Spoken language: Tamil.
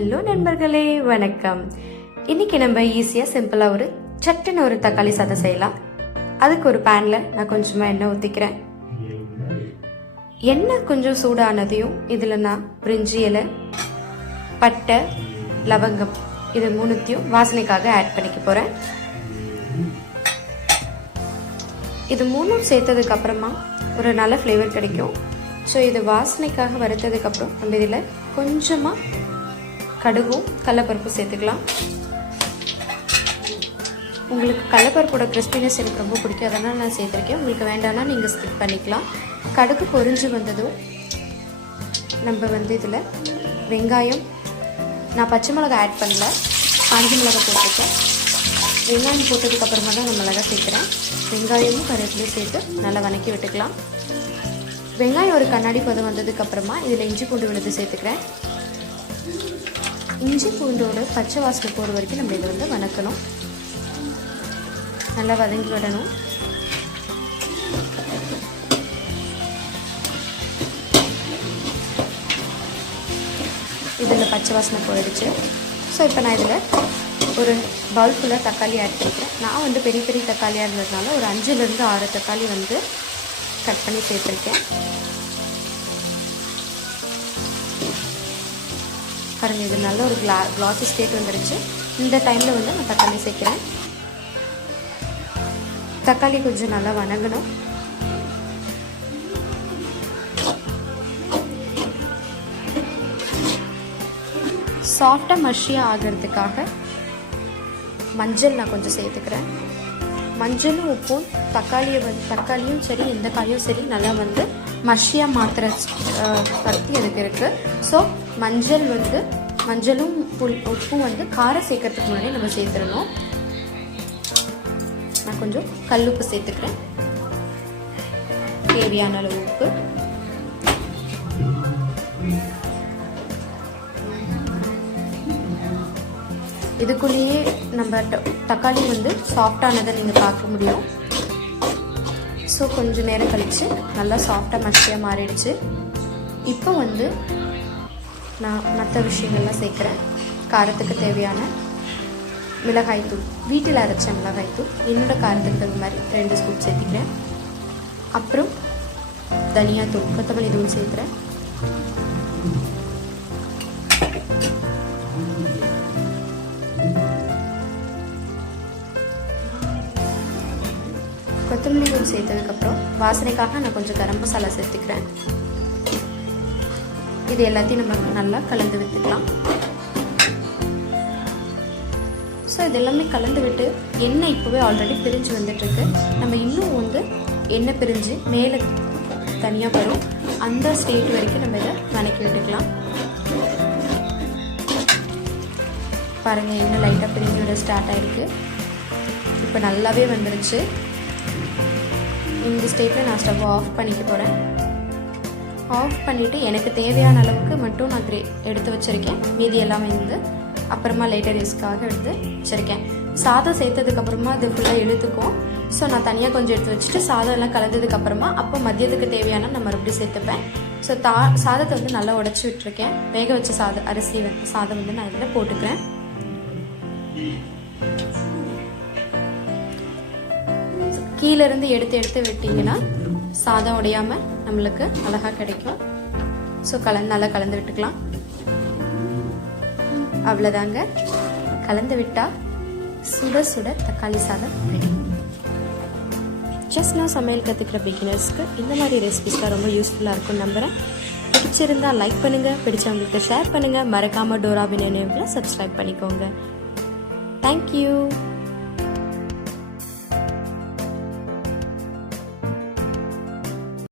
ஹலோ நண்பர்களே, வணக்கம். இன்னைக்கு நம்ம ஈஸியாக சிம்பிளாக ஒரு சட்டுன்னு ஒரு தக்காளி சாதம் செய்யலாம். அதுக்கு ஒரு பேனில் நான் கொஞ்சமாக எண்ணெய் ஊற்றிக்கிறேன். எண்ணெய் கொஞ்சம் சூடானதையும் இதில் நான் பிரிஞ்சி இலை, பட்டை, லவங்கம் இது மூணுத்தையும் வாசனைக்காக ஆட் பண்ணிக்க போகிறேன். இது மூணும் சேர்த்ததுக்கு அப்புறமா ஒரு நல்ல ஃப்ளேவர் கிடைக்கும். ஸோ இது வாசனைக்காக வறுத்ததுக்கப்புறம் நம்ம இதில் கொஞ்சமாக கடுகும் கடலைப்பருப்பும் சேர்த்துக்கலாம். உங்களுக்கு கடலைப்பருப்போட கிறிஸ்பினஸ் எனக்கு ரொம்ப பிடிக்கும், அதனால் நான் சேர்த்துருக்கேன். உங்களுக்கு வேண்டாம்னா நீங்கள் ஸ்கிப் பண்ணிக்கலாம். கடுகு பொரிஞ்சு வந்ததும் நம்ம இதில் வெங்காயம், நான் பச்சை மிளகாய் ஆட் பண்ணல, காஞ்ச மிளகாய் போட்டிருக்கேன். வெங்காயம் போட்டதுக்கப்புறமா தான் நான் மிளகாய் சேர்க்குறேன். வெங்காயமும் கருவேப்பிலையும் சேர்த்து நல்லா வதக்கி விட்டுக்கலாம். வெங்காயம் ஒரு கண்ணாடி பதம் வந்ததுக்கப்புறமா இதில் இஞ்சி பூண்டு விழுது சேர்த்துக்கிறேன். இஞ்சி பூண்டோட பச்சை வாசனை போகிற வரைக்கும் நம்ம இதை வதக்கணும், நல்லா வதங்கி விடணும். இதில் பச்சை வாசனை போயிடுச்சு. ஸோ இப்போ நான் இதில் ஒரு பவுல் ஃபுல்லாக தக்காளி ஆட் பண்ணிக்கிறேன். நான் பெரிய பெரிய தக்காளியாக இருந்ததுனால ஒரு 5லேருந்து 6 தக்காளி கட் பண்ணி சேர்த்துருக்கேன். பாருங்கள், இது நல்ல ஒரு கிளாஸி ஸ்டேட் வந்துருச்சு. இந்த டைமில் நான் தக்காளி சேர்க்குறேன். தக்காளி கொஞ்சம் நல்லா வதங்கணும். சாஃப்டாக மஷியாக ஆகிறதுக்காக மஞ்சள் நான் கொஞ்சம் சேர்த்துக்கிறேன். மஞ்சளும் உப்பும் தக்காளியும் சரி எந்த காயும் சரி நல்லா மஷியாக மாத்திர சக்தி அதுக்கு இருக்குது. ஸோ மஞ்சளும் உப்பும் காரம் சேர்க்கறதுக்கு முன்னாடி நம்ம சேர்த்துடணும். நான் கொஞ்சம் கல்லுப்பு சேர்த்துக்கிறேன், தேவையான அளவு உப்பு. இதுக்குள்ளேயே நம்ம தக்காளி சாஃப்டானதை நீங்கள் பார்க்க முடியும். ஸோ கொஞ்சம் நேரம் கழித்து நல்லா சாஃப்டாக மஷியாக மாறிடுச்சு. இப்போ நான் மற்ற விஷயங்கள்லாம் சேர்க்குறேன். காரத்துக்கு தேவையான மிளகாய்த்தூள், வீட்டில் அரைச்ச மிளகாய்த்தூள், என்னோட காரத்துக்கு தகுந்த மாதிரி 2 ஸ்பூன் சேர்த்துக்கிறேன். அப்புறம் தனியாத்தூள், கொத்தமல்லி தூள் சேர்க்குறேன். கொத்தமல்லி தூள் சேர்த்ததுக்கப்புறம் வாசனைக்காக நான் கொஞ்சம் கரம் மசாலா சேர்த்துக்கிறேன். இது எல்லாத்தையும் நம்ம நல்லா கலந்து விட்டுக்கலாம். ஸோ இது எல்லாமே கலந்து விட்டு எண்ணெய் இப்போவே ஆல்ரெடி பிரிஞ்சு வந்துட்டுருக்கு. நம்ம இன்னும் எண்ணெய் பிரிஞ்சு மேலே தனியாக வரும், அந்த ஸ்டேட் வரைக்கும் நம்ம இதை வதக்கி விட்டுக்கலாம். பாருங்கள், எண்ணெய் லைட்டாக பிரிஞ்சு விட ஸ்டார்ட் ஆகிருக்கு. இப்போ நல்லாவே வந்துருச்சு. இந்த ஸ்டேட்டில் நான் ஸ்டவ் ஆஃப் பண்ணிக்க போகிறேன். ஆஃப் பண்ணிவிட்டு எனக்கு தேவையான அளவுக்கு மட்டும் நான் எடுத்து வச்சுருக்கேன். மீதி எல்லாமே அப்புறமா லேட்டர் யூஸ்க்காக எடுத்து வச்சுருக்கேன். சாதம் சேர்த்ததுக்கப்புறமா அது ஃபுல்லாக இழுத்துக்கும். ஸோ நான் தனியாக கொஞ்சம் எடுத்து வச்சுட்டு சாதம் எல்லாம் கலந்ததுக்கப்புறமா அப்போ மதியத்துக்கு தேவையான நான் மறுபடியும் சேர்த்துப்பேன். ஸோ சாதத்தை நல்லா உடச்சி விட்டுருக்கேன். வேக வச்ச சாதம் நான் இதில் போட்டுக்கிறேன். கீழேருந்து எடுத்து விட்டிங்கன்னா சாதம் உடையாமல் நம்மளுக்கு அழகாக கிடைக்கும். ஸோ நல்லா கலந்து விட்டுக்கலாம். அவ்வளோதாங்க, கலந்து விட்டால் சுட சுட தக்காளி சாதம் ரெடி. ஜஸ்ட் நான் சமையல் கற்றுக்கிற பிகினர்ஸ்க்கு இந்த மாதிரி ரெசிபிஸ்லாம் ரொம்ப யூஸ்ஃபுல்லாக இருக்கும்னு நம்புகிறேன். பிடிச்சிருந்தால் லைக் பண்ணுங்கள், பிடிச்சவங்களுக்கு ஷேர் பண்ணுங்கள். மறக்காமல் டோரா பிரியாணி சப்ஸ்கிரைப் பண்ணிக்கோங்க. தேங்க்யூ.